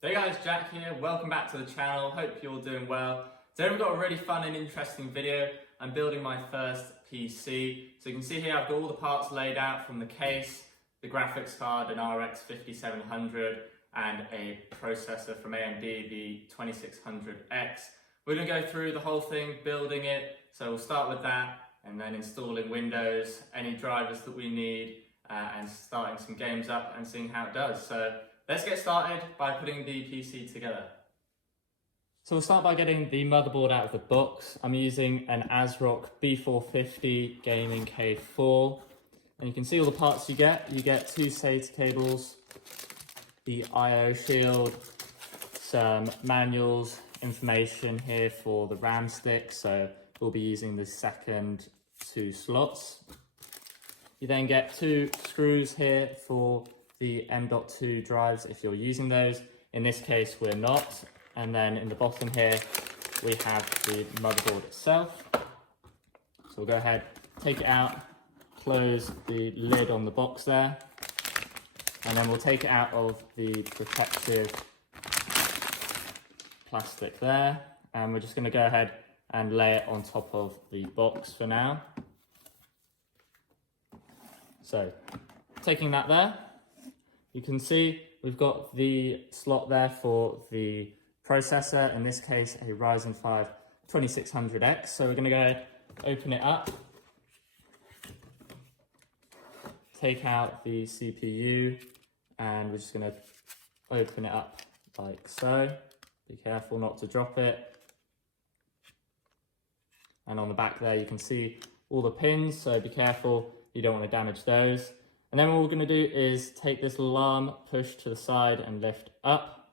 Hey guys, Jack here. Welcome back to the channel. Hope you're all doing well. Today we've got a really fun and interesting video. I'm building my first PC. So you can see here I've got all the parts laid out from the case, the graphics card, an RX 5700 and a processor from AMD, the 2600X. We're going to go through the whole thing, building it. So we'll start with that and then installing Windows, any drivers that we need, and starting some games up and seeing how it does. So let's get started by putting the PC together. So we'll start by getting the motherboard out of the box. I'm using an ASRock B450 Gaming K4. And you can see all the parts you get. You get two SATA cables, the I/O shield, some manuals, information here for the RAM stick. So we'll be using the second two slots. You then get two screws here for the M.2 drives if you're using those. In this case, we're not. And then in the bottom here, we have the motherboard itself. So we'll go ahead, take it out, close the lid on the box there. And then we'll take it out of the protective plastic there. And we're just gonna go ahead and lay it on top of the box for now. So, taking that there, you can see we've got the slot there for the processor, in this case a Ryzen 5 2600X. So we're going to go open it up, take out the CPU, and we're just going to open it up like so. Be careful not to drop it. And on the back there you can see all the pins, so be careful, you don't want to damage those. And then what we're going to do is take this little arm, push to the side and lift up.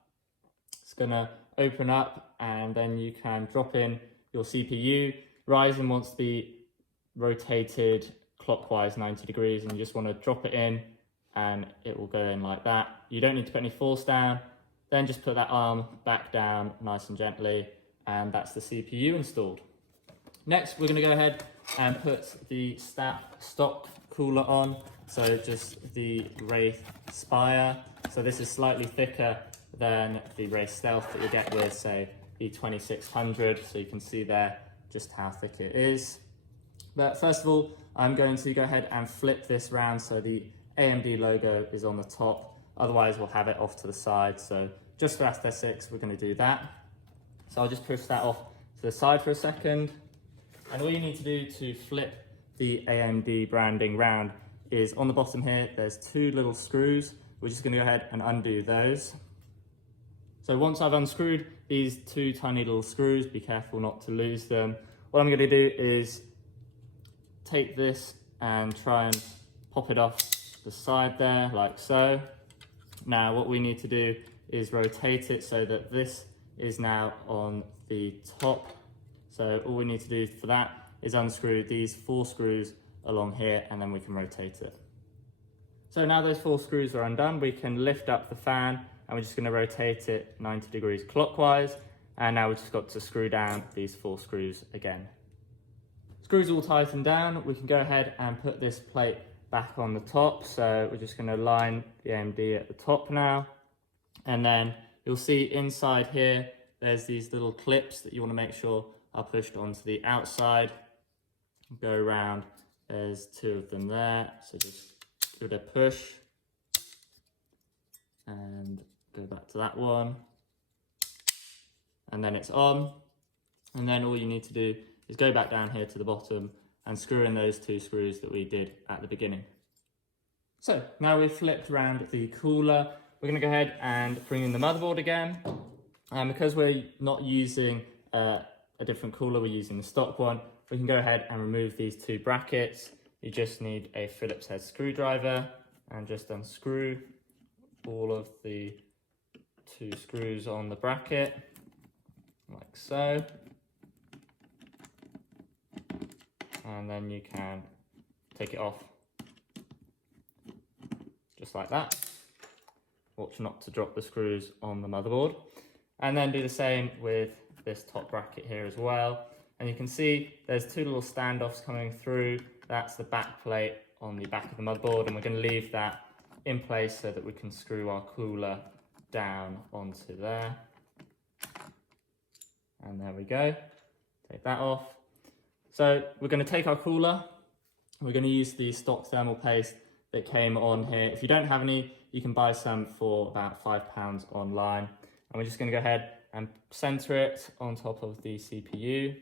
It's going to open up and then you can drop in your CPU. Ryzen wants to be rotated clockwise 90 degrees and you just want to drop it in and it will go in like that. You don't need to put any force down. Then just put that arm back down nice and gently and that's the CPU installed. Next, we're going to go ahead and put the stock cooler on. So just the Wraith Spire. So this is slightly thicker than the Wraith Stealth that you get with, say, the 2600. So you can see there just how thick it is. But first of all, I'm going to go ahead and flip this round so the AMD logo is on the top. Otherwise, we'll have it off to the side. So just for aesthetics, we're going to do that. So I'll just push that off to the side for a second. And all you need to do to flip the AMD branding round is on the bottom here, there's two little screws. We're just gonna go ahead and undo those. So once I've unscrewed these two tiny little screws, be careful not to lose them. What I'm gonna do is take this and try and pop it off the side there, like so. Now what we need to do is rotate it so that this is now on the top. So all we need to do for that is unscrew these four screws along here and then we can rotate it. So now those four screws are undone, we can lift up the fan and we're just going to rotate it 90 degrees clockwise. And now we've just got to screw down these four screws again. Screws all tightened down, we can go ahead and put this plate back on the top. So we're just going to line the AMD at the top now. And then you'll see inside here, there's these little clips that you want to make sure are pushed onto the outside. Go around, there's two of them there, so just give it a push and go back to that one and then it's on. And then all you need to do is go back down here to the bottom and screw in those two screws that we did at the beginning. So now we've flipped around the cooler, we're going to go ahead and bring in the motherboard again, and because we're not using a different cooler, we're using the stock one, we can go ahead and remove these two brackets. You just need a Phillips head screwdriver and just unscrew all of the two screws on the bracket, like so. And then you can take it off, just like that. Watch not to drop the screws on the motherboard. And then do the same with this top bracket here as well. And you can see there's two little standoffs coming through. That's the back plate on the back of the motherboard, and we're going to leave that in place so that we can screw our cooler down onto there. And there we go. Take that off. So we're going to take our cooler. We're going to use the stock thermal paste that came on here. If you don't have any, you can buy some for about £5 online. And we're just going to go ahead and center it on top of the CPU.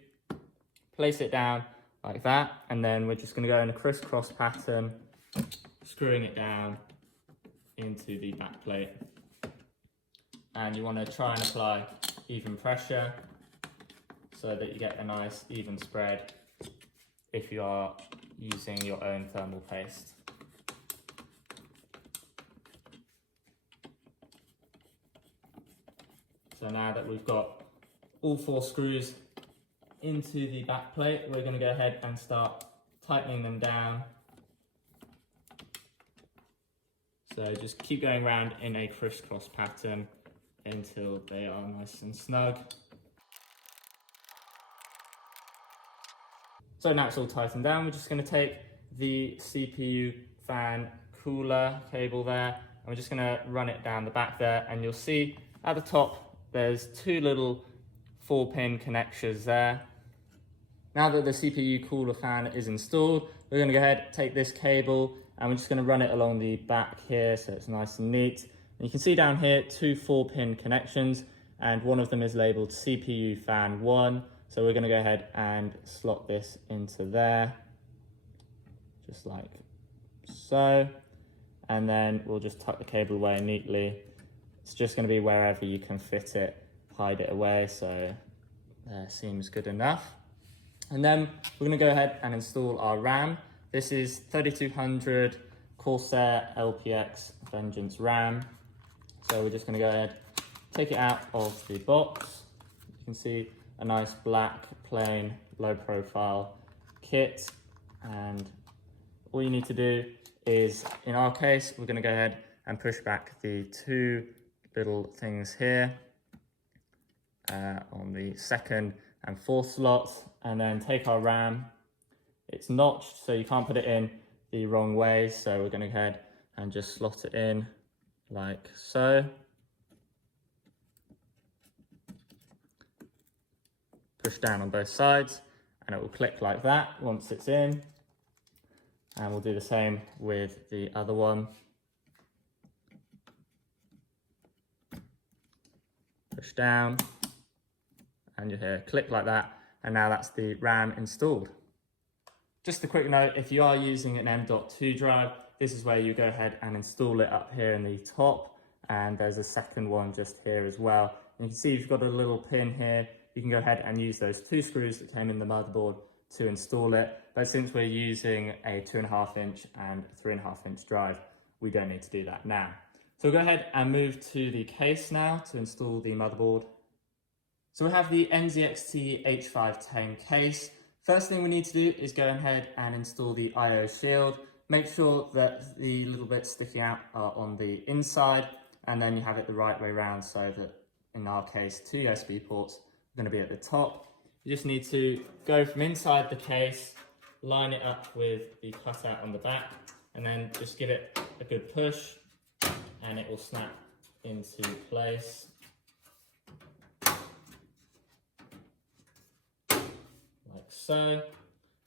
Place it down like that. And then we're just going to go in a crisscross pattern, screwing it down into the back plate. And you want to try and apply even pressure so that you get a nice even spread if you are using your own thermal paste. So now that we've got all 4 screws into the back plate, we're going to go ahead and start tightening them down. So just keep going around in a crisscross pattern until they are nice and snug. So now it's all tightened down, we're just going to take the CPU fan cooler cable there, and we're just going to run it down the back there, and you'll see at the top there's 2 little 4-pin connectors there. Now that the CPU cooler fan is installed, we're going to go ahead, take this cable, and we're just going to run it along the back here so it's nice and neat. And you can see down here 2 4-pin connections, and one of them is labeled CPU fan 1. So we're going to go ahead and slot this into there, just like so. And then we'll just tuck the cable away neatly. It's just going to be wherever you can fit it, hide it away, so there seems good enough. And then we're going to go ahead and install our RAM. This is 3200 Corsair LPX Vengeance RAM. So we're just going to go ahead, take it out of the box. You can see a nice black, plain, low profile kit. And all you need to do is, in our case, we're going to go ahead and push back the 2 little things here on the 2nd and 4th slots, and then take our RAM. It's notched, so you can't put it in the wrong way. So we're going to go ahead and just slot it in like so. Push down on both sides and it will click like that once it's in. And we'll do the same with the other one. Push down and you hear click like that. And now that's the RAM installed. Just a quick note, if you are using an M.2 drive, this is where you go ahead and install it up here in the top. And there's a second one just here as well. And you can see you've got a little pin here. You can go ahead and use those 2 screws that came in the motherboard to install it. But since we're using a 2.5 inch and 3.5 inch drive, we don't need to do that now. So we'll go ahead and move to the case now to install the motherboard. So we have the NZXT H510 case. First thing we need to do is go ahead and install the I/O shield. Make sure that the little bits sticking out are on the inside, and then you have it the right way around so that, in our case, 2 USB ports going to be at the top. You just need to go from inside the case, line it up with the cutout on the back, and then just give it a good push and it will snap into place. Like so.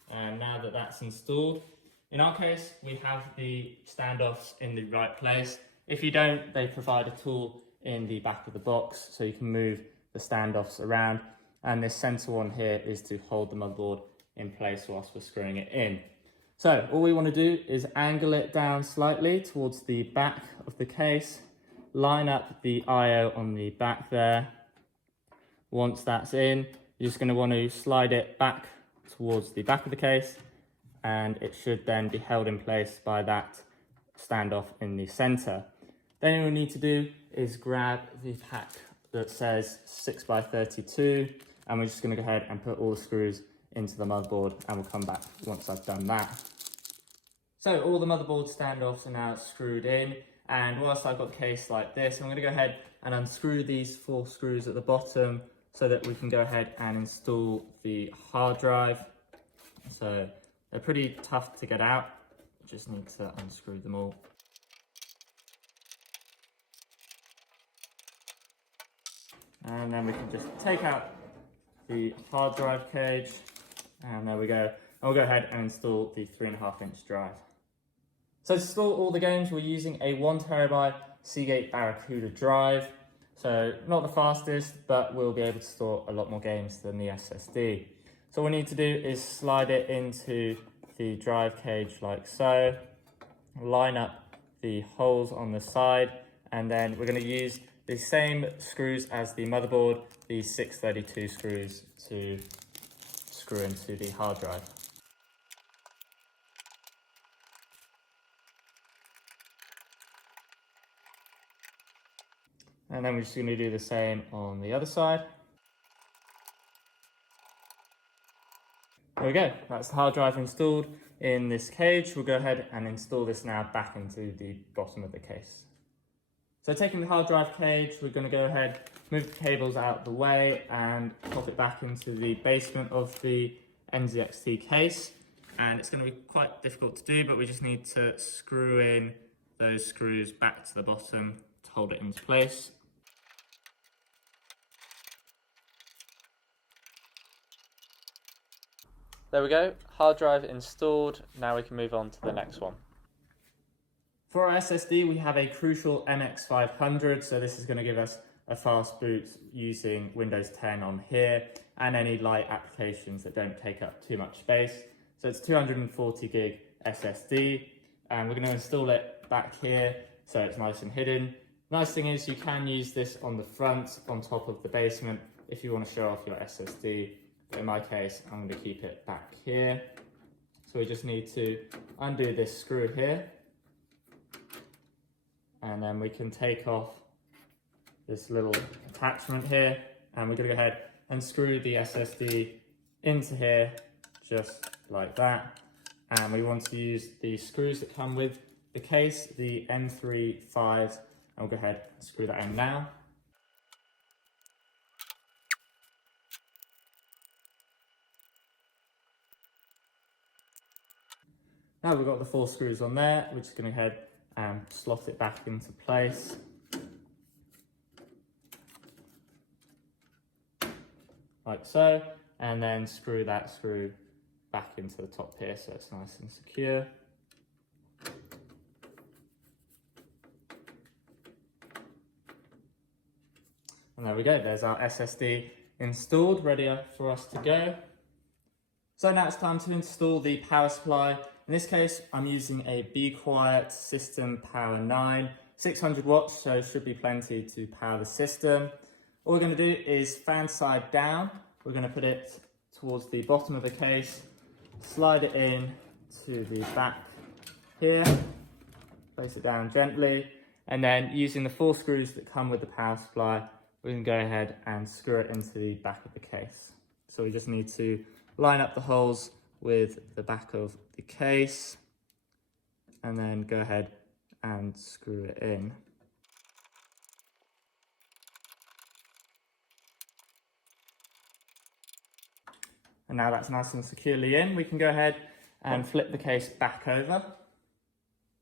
And now that that's installed, in our case, we have the standoffs in the right place. If you don't, they provide a tool in the back of the box so you can move the standoffs around, and this center one here is to hold the motherboard in place whilst we're screwing it in. So all we want to do is angle it down slightly towards the back of the case, line up the I/O on the back there. Once that's in, you're just going to want to slide it back towards the back of the case, and it should then be held in place by that standoff in the center. Then all we need to do is grab the pack that says 6x32, and we're just going to go ahead and put all the screws into the motherboard, and we'll come back once I've done that. So all the motherboard standoffs are now screwed in, and whilst I've got the case like this, I'm going to go ahead and unscrew these 4 screws at the bottom so that we can go ahead and install the hard drive. So they're pretty tough to get out, just need to unscrew them all. And then we can just take out the hard drive cage, and there we go. And we'll go ahead and install the 3.5-inch drive. So to install all the games, we're using a 1TB Seagate BarraCuda drive. So not the fastest, but we'll be able to store a lot more games than the SSD. So what we need to do is slide it into the drive cage like so, line up the holes on the side, and then we're going to use the same screws as the motherboard, these 632 screws, to screw into the hard drive. And then we're just going to do the same on the other side. There we go, that's the hard drive installed in this cage. We'll go ahead and install this now back into the bottom of the case. So taking the hard drive cage, we're going to go ahead, move the cables out of the way and pop it back into the basement of the NZXT case. And it's going to be quite difficult to do, but we just need to screw in those screws back to the bottom to hold it into place. There we go, hard drive installed. Now we can move on to the next one. For our SSD, we have a Crucial MX500, so this is going to give us a fast boot using Windows 10 on here and any light applications that don't take up too much space. So it's 240 gig SSD, and we're going to install it back here so it's nice and hidden. Nice thing is you can use this on the front, on top of the basement, if you want to show off your SSD. In my case, I'm going to keep it back here. So we just need to undo this screw here. And then we can take off this little attachment here. And we're going to go ahead and screw the SSD into here, just like that. And we want to use the screws that come with the case, the M3 And we'll go ahead and screw that in now. Now we've got the 4 screws on there, we're just going to go ahead and slot it back into place. Like so, and then screw that screw back into the top here so it's nice and secure. And there we go, there's our SSD installed, ready for us to go. So now it's time to install the power supply. In this case, I'm using a Be Quiet System Power 9, 600 watts, so should be plenty to power the system. All we're going to do is fan side down. We're going to put it towards the bottom of the case, slide it in to the back here, place it down gently, and then using the 4 screws that come with the power supply, we can go ahead and screw it into the back of the case. So we just need to line up the holes with the back of the case and then go ahead and screw it in. And now that's nice and securely in, we can go ahead and flip the case back over.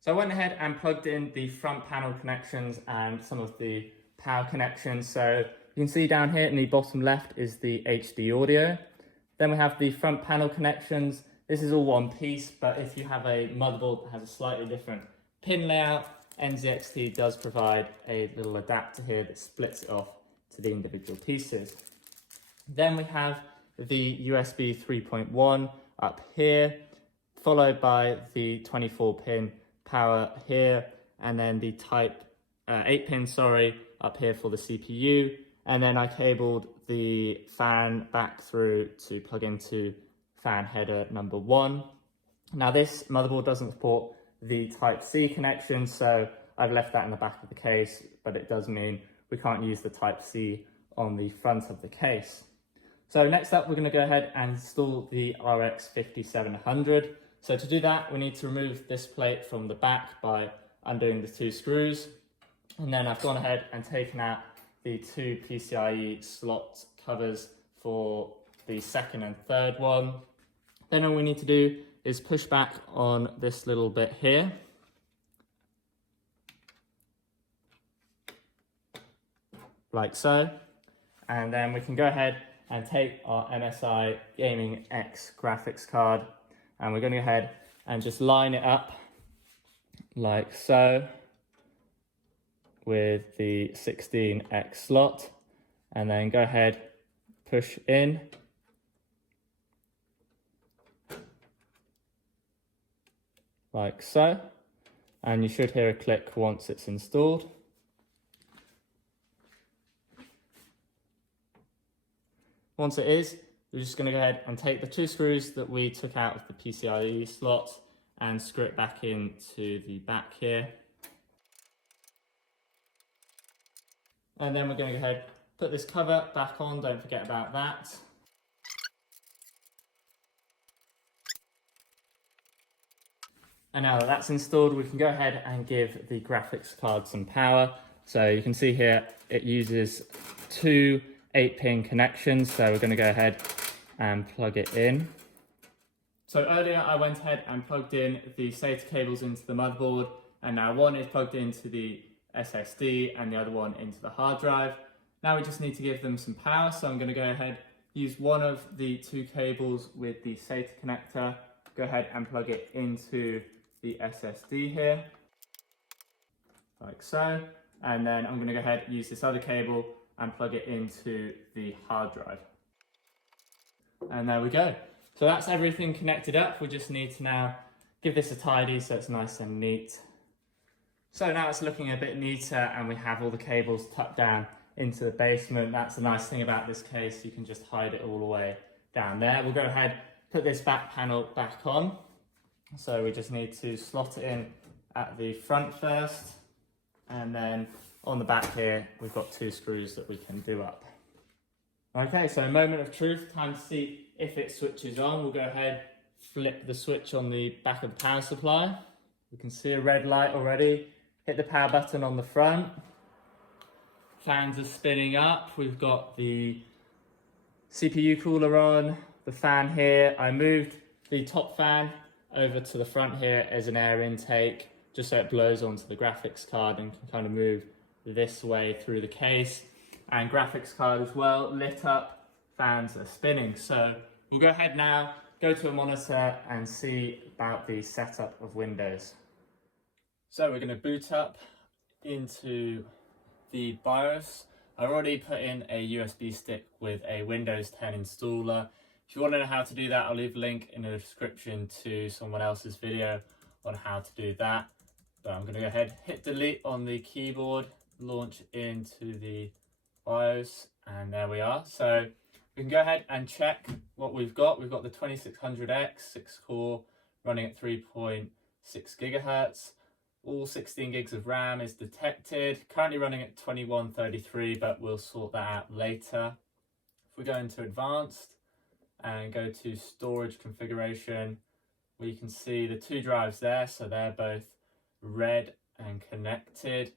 So I went ahead and plugged in the front panel connections and some of the power connections. So you can see down here in the bottom left is the HD audio. Then we have the front panel connections. This is all one piece, but if you have a motherboard that has a slightly different pin layout, NZXT does provide a little adapter here that splits it off to the individual pieces. Then we have the USB 3.1 up here, followed by the 24-pin power here, and then the type 8-pin, up here for the CPU. And then I cabled the fan back through to plug into fan header number 1. Now this motherboard doesn't support the Type-C connection, so I've left that in the back of the case, but it does mean we can't use the Type-C on the front of the case. So next up, we're going to go ahead and install the RX 5700. So to do that, we need to remove this plate from the back by undoing the 2 screws. And then I've gone ahead and taken out the 2 PCIe slot covers for the second and third one. Then all we need to do is push back on this little bit here. Like so. And then we can go ahead and take our MSI Gaming X graphics card, and we're going to go ahead and just line it up like so with the 16X slot, and then go ahead, push in, like so, and you should hear a click once it's installed. Once it is, we're just going to go ahead and take the 2 screws that we took out of the PCIe slot and screw it back into the back here. And then we're going to go ahead, put this cover back on, don't forget about that. And now that that's installed, we can go ahead and give the graphics card some power. So you can see here, it uses 2 8-pin connections. So we're going to go ahead and plug it in. So earlier I went ahead and plugged in the SATA cables into the motherboard, and now one is plugged into the SSD and the other one into the hard drive. Now we just need to give them some power. So I'm going to go ahead, use one of the 2 cables with the SATA connector, go ahead and plug it into the SSD here, like so. And then I'm going to go ahead and use this other cable and plug it into the hard drive. And there we go. So that's everything connected up. We just need to now give this a tidy so it's nice and neat. So now it's looking a bit neater, and we have all the cables tucked down into the basement. That's the nice thing about this case, you can just hide it all the way down there. We'll go ahead, put this back panel back on. So we just need to slot it in at the front first, and then on the back here we've got 2 screws that we can do up. Okay, so moment of truth, time to see if it switches on. We'll go ahead, flip the switch on the back of the power supply. We can see a red light already. Hit the power button on the front. Fans are spinning up. We've got the CPU cooler on, the fan here. I moved the top fan over to the front here as an air intake, just so it blows onto the graphics card and can kind of move this way through the case. And graphics card as well, lit up, fans are spinning. So we'll go ahead now, go to a monitor and see about the setup of Windows. So we're going to boot up into the BIOS. I already put in a USB stick with a Windows 10 installer. If you want to know how to do that, I'll leave a link in the description to someone else's video on how to do that. So I'm going to go ahead, hit delete on the keyboard, launch into the BIOS, and there we are. So we can go ahead and check what we've got. We've got the 2600X, 6-core, running at 3.6 gigahertz. All 16 gigs of RAM is detected. Currently running at 2133, but we'll sort that out later. If we go into advanced and go to storage configuration, we can see the 2 drives there, so they're both red and connected.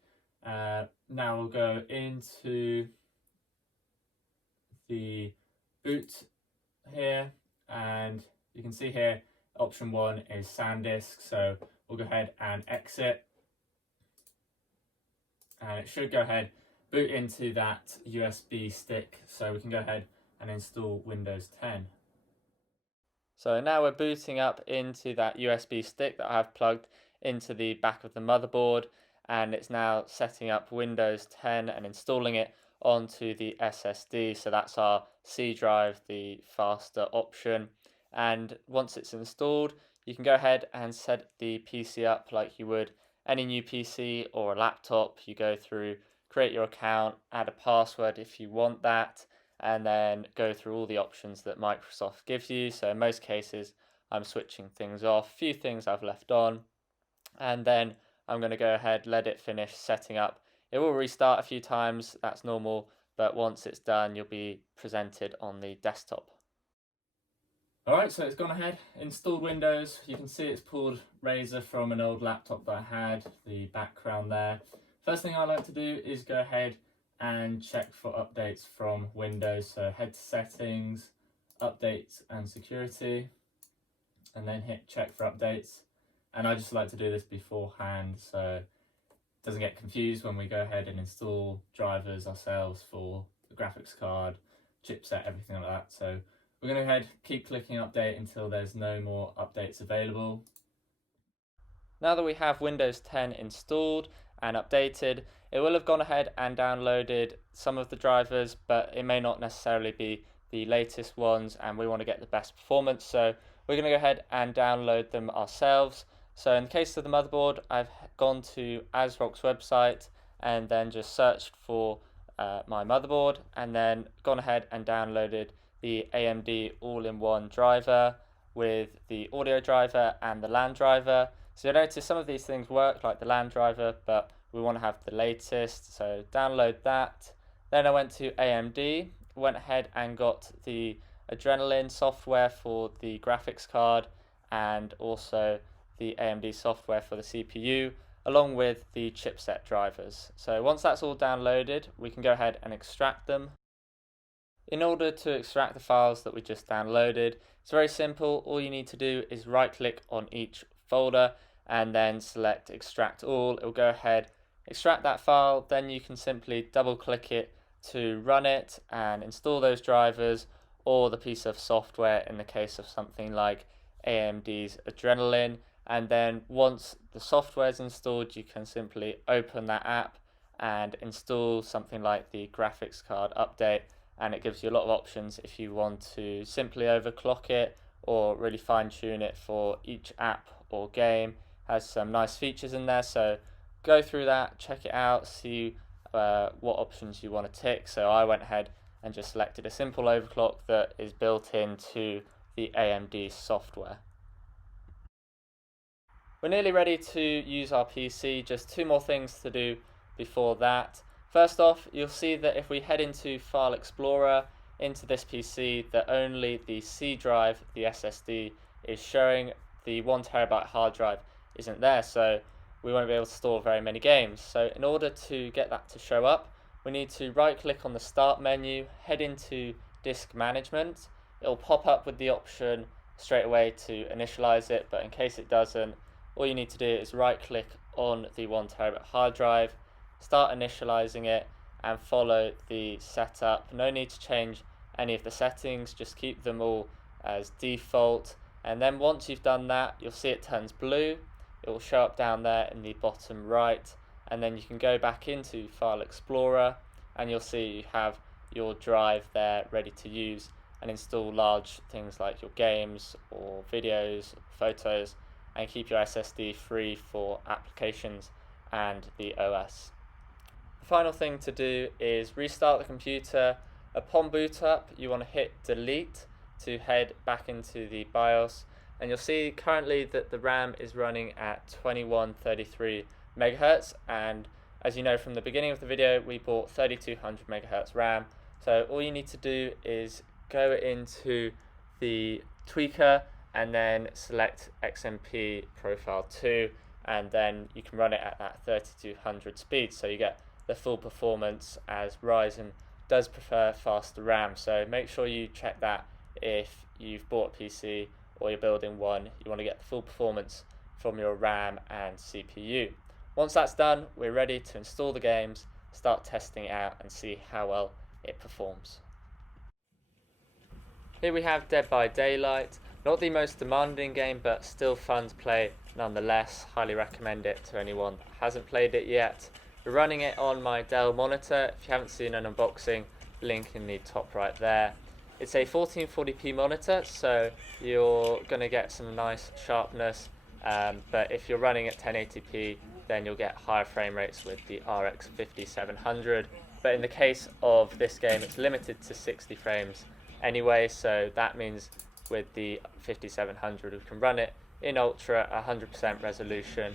Now we'll go into the boot here, and you can see here option 1 is SanDisk, so we'll go ahead and exit, and it should go ahead boot into that USB stick, so we can go ahead and install Windows 10. So now we're booting up into that USB stick that I have plugged into the back of the motherboard, and it's now setting up Windows 10 and installing it onto the SSD. So that's our C drive, the faster option. And once it's installed, you can go ahead and set the PC up like you would any new PC or a laptop. You go through, create your account, add a password if you want that, and then go through all the options that Microsoft gives you. So in most cases, I'm switching things off, a few things I've left on, and then I'm going to go ahead, let it finish setting up. It will restart a few times, that's normal, but once it's done, you'll be presented on the desktop. Alright, so it's gone ahead, installed Windows. You can see it's pulled Razer from an old laptop that I had, the background there. First thing I like to do is go ahead and check for updates from Windows. So head to settings, updates and security, and then hit check for updates. And I just like to do this beforehand, so doesn't get confused when we go ahead and install drivers ourselves for the graphics card, chipset, everything like that. So we're going to go ahead, keep clicking update until there's no more updates available. Now that we have Windows 10 installed and updated, it will have gone ahead and downloaded some of the drivers, but it may not necessarily be the latest ones, and we want to get the best performance, so we're going to go ahead and download them ourselves. So in the case of the motherboard, I've gone to ASRock's website and then just searched for my motherboard, and then gone ahead and downloaded the AMD all-in-one driver with the audio driver and the LAN driver. So you'll notice some of these things work, like the LAN driver, but we want to have the latest, so download that. Then I went to AMD, went ahead and got the Adrenalin software for the graphics card and also the AMD software for the CPU, along with the chipset drivers. So once that's all downloaded, we can go ahead and extract them. In order to extract the files that we just downloaded, it's very simple. All you need to do is right click on each folder and then select extract all. It will go ahead, extract that file, then you can simply double click it to run it and install those drivers or the piece of software in the case of something like AMD's Adrenalin. And then once the software is installed, you can simply open that app and install something like the graphics card update, and it gives you a lot of options if you want to simply overclock it or really fine tune it for each app or game. It has some nice features in there, so go through that, check it out, see what options you want to tick. So I went ahead and just selected a simple overclock that is built into the AMD software. We're nearly ready to use our PC, just two more things to do before that. First off, you'll see that if we head into File Explorer, into this PC, that only the C drive, the SSD, is showing. The 1TB hard drive isn't there, so we won't be able to store very many games. So in order to get that to show up, we need to right click on the Start menu, head into Disk Management. It'll pop up with the option straight away to initialize it, but in case it doesn't, all you need to do is right click on the 1TB hard drive, start initializing it, and follow the setup. No need to change any of the settings, just keep them all as default. And then once you've done that, you'll see it turns blue. It will show up down there in the bottom right, and then you can go back into File Explorer and you'll see you have your drive there ready to use and install large things like your games or videos, photos, and keep your SSD free for applications and the OS. The final thing to do is restart the computer. Upon boot up, you want to hit delete to head back into the BIOS, and you'll see currently that the RAM is running at 2133 megahertz, and as you know from the beginning of the video, we bought 3200 megahertz RAM. So all you need to do is go into the tweaker and then select XMP profile 2, and then you can run it at that 3200 speed, so you get the full performance, as Ryzen does prefer faster RAM. So make sure you check that if you've bought a PC or you're building one. You want to get the full performance from your RAM and CPU. Once that's done, we're ready to install the games, start testing it out and see how well it performs. Here we have Dead by Daylight. Not the most demanding game, but still fun to play nonetheless. Highly recommend it to anyone that hasn't played it yet. We're running it on my Dell monitor. If you haven't seen an unboxing, link in the top right there. It's a 1440p monitor, so you're going to get some nice sharpness, but if you're running at 1080p, then you'll get higher frame rates with the RX 5700. But in the case of this game, it's limited to 60 frames anyway, so that means with the 5700 we can run it in ultra 100% resolution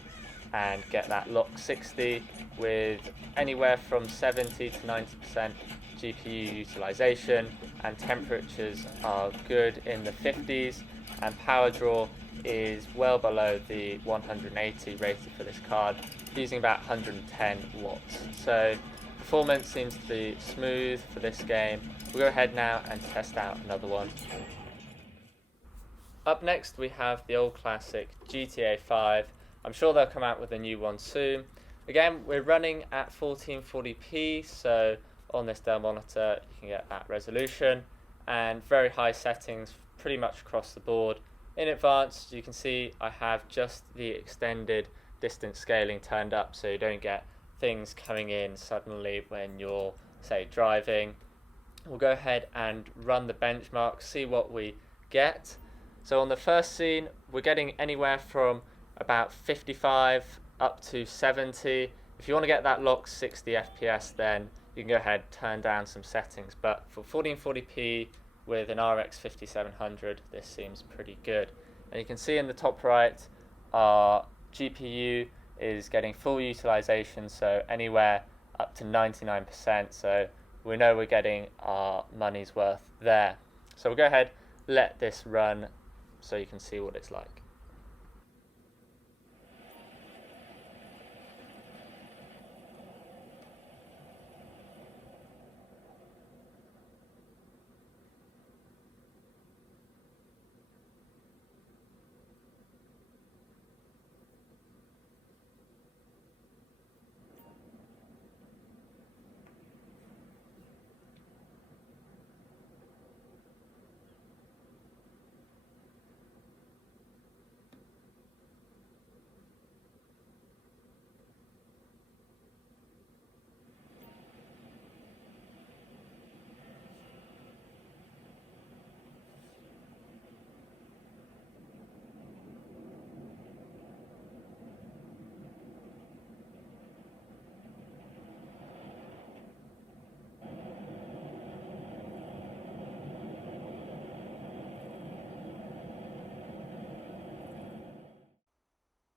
and get that lock 60 with anywhere from 70 to 90% GPU utilization, and temperatures are good in the 50s, and power draw is well below the 180 rated for this card, using about 110 watts. So performance seems to be smooth for this game. We'll go ahead now and test out another one. Up next we have the old classic GTA 5. I'm sure they'll come out with a new one soon. Again, we're running at 1440p, so on this Dell monitor you can get that resolution and very high settings pretty much across the board. In advanced, you can see I have just the extended distance scaling turned up, so you don't get things coming in suddenly when you're, say, driving. We'll go ahead and run the benchmark, see what we get. So on the first scene, we're getting anywhere from about 55 up to 70. If you want to get that locked 60 FPS, then you can go ahead and turn down some settings. But for 1440p with an RX 5700, this seems pretty good. And you can see in the top right, our GPU is getting full utilization, so anywhere up to 99%. So we know we're getting our money's worth there. So we'll go ahead, let this run so you can see what it's like.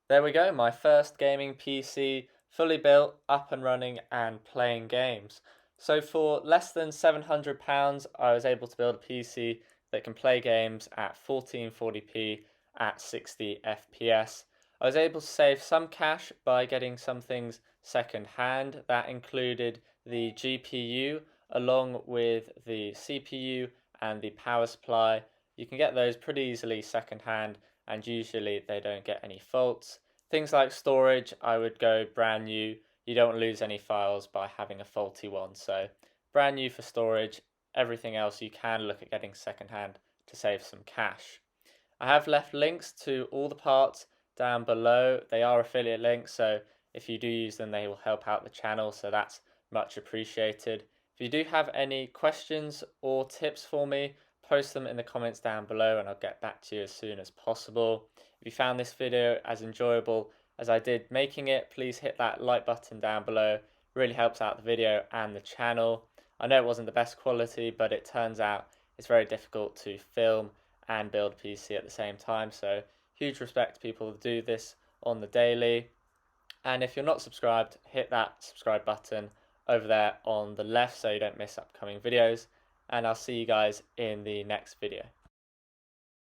There we go, my first gaming PC, fully built, up and running and playing games. So for less than £700, I was able to build a PC that can play games at 1440p at 60 FPS. I was able to save some cash by getting some things second hand. That included the GPU along with the CPU and the power supply. You can get those pretty easily second hand, and usually they don't get any faults. Things like storage, I would go brand new. You don't lose any files by having a faulty one, so brand new for storage. Everything else you can look at getting secondhand to save some cash. I have left links to all the parts down below. They are affiliate links, so if you do use them, they will help out the channel, so that's much appreciated. If you do have any questions or tips for me, post them in the comments down below and I'll get back to you as soon as possible. If you found this video as enjoyable as I did making it, please hit that like button down below. It really helps out the video and the channel. I know it wasn't the best quality, but it turns out it's very difficult to film and build a PC at the same time, so huge respect to people who do this on the daily. And if you're not subscribed, hit that subscribe button over there on the left so you don't miss upcoming videos, and I'll see you guys in the next video.